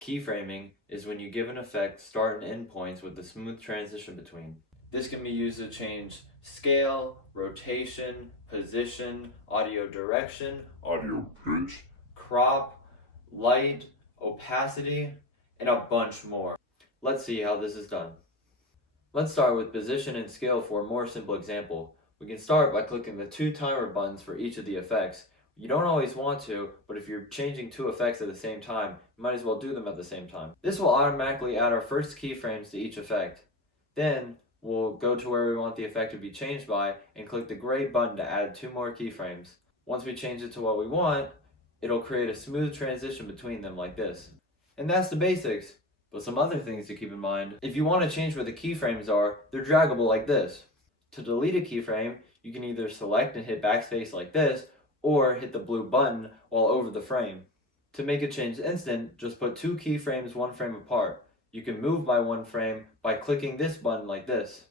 Keyframing is when you give an effect start and end points with a smooth transition between. This can be used to change scale, rotation, position, audio direction, audio pitch, crop, light, opacity, and a bunch more. Let's see how this is done. Let's start with position and scale for a more simple example. We can start by clicking the two timer buttons for each of the effects. You don't always want to, but if you're changing two effects at the same time, you might as well do them at the same time. This will automatically add our first keyframes to each effect. Then, we'll go to where we want the effect to be changed by and click the gray button to add two more keyframes. Once we change it to what we want, it'll create a smooth transition between them like this. And that's the basics. But some other things to keep in mind. If you want to change where the keyframes are, they're draggable like this. To delete a keyframe, you can either select and hit backspace like this, or hit the blue button while over the frame. To make a change instant, just put two keyframes one frame apart. You can move by one frame by clicking this button like this.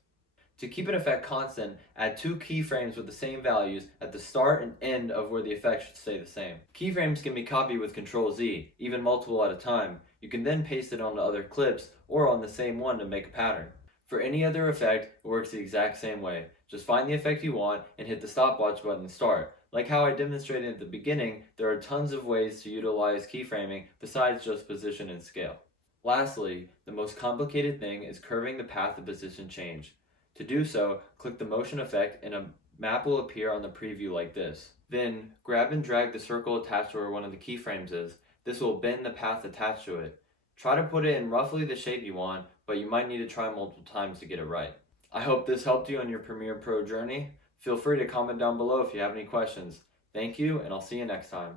To keep an effect constant, add two keyframes with the same values at the start and end of where the effect should stay the same. Keyframes can be copied with Ctrl-Z, even multiple at a time. You can then paste it onto other clips or on the same one to make a pattern. For any other effect, it works the exact same way. Just find the effect you want and hit the stopwatch button to start. Like how I demonstrated at the beginning, there are tons of ways to utilize keyframing besides just position and scale. Lastly, the most complicated thing is curving the path of position change. To do so, click the motion effect and a map will appear on the preview like this. Then, grab and drag the circle attached to where one of the keyframes is. This will bend the path attached to it. Try to put it in roughly the shape you want, but you might need to try multiple times to get it right. I hope this helped you on your Premiere Pro journey. Feel free to comment down below if you have any questions. Thank you, and I'll see you next time.